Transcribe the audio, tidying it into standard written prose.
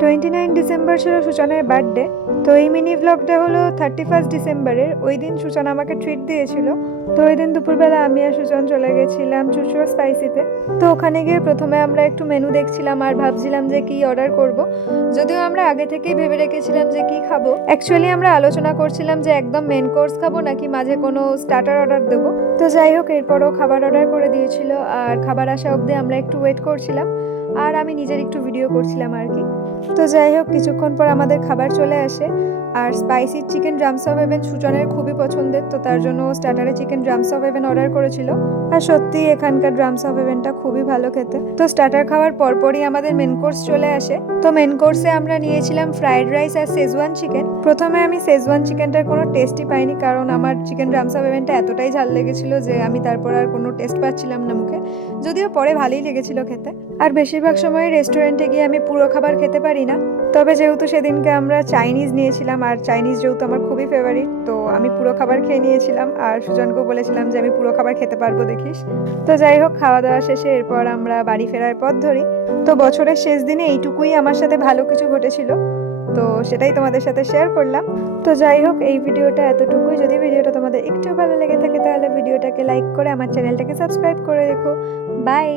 29 December ছিল সূচনার birthday. তো এই মিনি ব্লগটা হলো 31 ডিসেম্বরের। ওই দিন সূচনা আমাকে ট্রিট দিয়েছিল। তো ওই দিন দুপুরবেলা আমি আর সুজন চলে গেছিলাম চুচুড়ো স্পাইসিতে। তো ওখানে গিয়ে প্রথমে আমরা একটু মেনু দেখছিলাম আর ভাবছিলাম যে কি অর্ডার করব। যদিও আমরা আগে থেকেই ভেবে রেখেছিলাম যে কি খাবো। অ্যাকচুয়ালি আমরা আলোচনা করছিলাম যে একদম মেন কোর্স খাবো নাকি মাঝে কোনো স্টার্টার অর্ডার দেবো। তো যাই হোক, এরপরও খাবার অর্ডার করে দিয়েছিল আর খাবার আসা অবধি আমরা একটু ওয়েট করছিলাম আর আমি নিজের একটু ভিডিও করছিলাম আর কি। তো যাই হোক, কিছুক্ষণ পর আমাদের খাবার চলে আসে আর spicy chicken drums of heaven সুজনের খুবই পছন্দের। তো তার জন্য স্টার্টারে chicken drums of heaven order করেছিল আর সত্যি এখানকার ড্রামস অফ হেভেনটা খুবই ভালো খেতে। তো স্টার্টার খাওয়ার পরপরই আমাদের মেন কোর্স চলে আসে। তো মেন কোর্সে আমরা নিয়েছিলাম ফ্রাইড রাইস আর শেজওয়ান চিকেন। প্রথমে আমি শেজওয়ান চিকেনটার কোনো টেস্টই পাইনি, কারণ আমার চিকেন ড্রামস অফ হেভেনটা এতটাই ঝাল লেগেছিল যে আমি তারপর আর কোনো টেস্ট পাচ্ছিলাম না মুখে। যদিও পরে ভালোই লেগেছিল খেতে। আর বেশিরভাগ সময় রেস্টুরেন্টে গিয়ে আমি পুরো খাবার খেতে পারি না। তবে যেহেতু সেদিনকে আমরা চাইনিজ নিয়েছিলাম আর চাইনিজ যেহেতু আমার খুবই ফেভারিট, তো আমি পুরো খাবার খেয়ে নিয়েছিলাম আর সুজনকেও বলেছিলাম যে আমি পুরো খাবার খেতে পারবো দেখিস। তো যাই হোক, খাওয়া দাওয়া শেষে এরপর আমরা বাড়ি ফেরার পথ ধরি। তো বছরের শেষ দিনে এইটুকুই আমার সাথে ভালো কিছু ঘটেছিল, তো সেটাই তোমাদের সাথে শেয়ার করলাম। তো যাই হোক, এই ভিডিওটা এতটুকুই। যদি ভিডিওটা তোমাদের একটু ভালো লেগে থাকে তাহলে ভিডিওটাকে লাইক করে আমার চ্যানেলটাকে সাবস্ক্রাইব করে রেখো। বাই।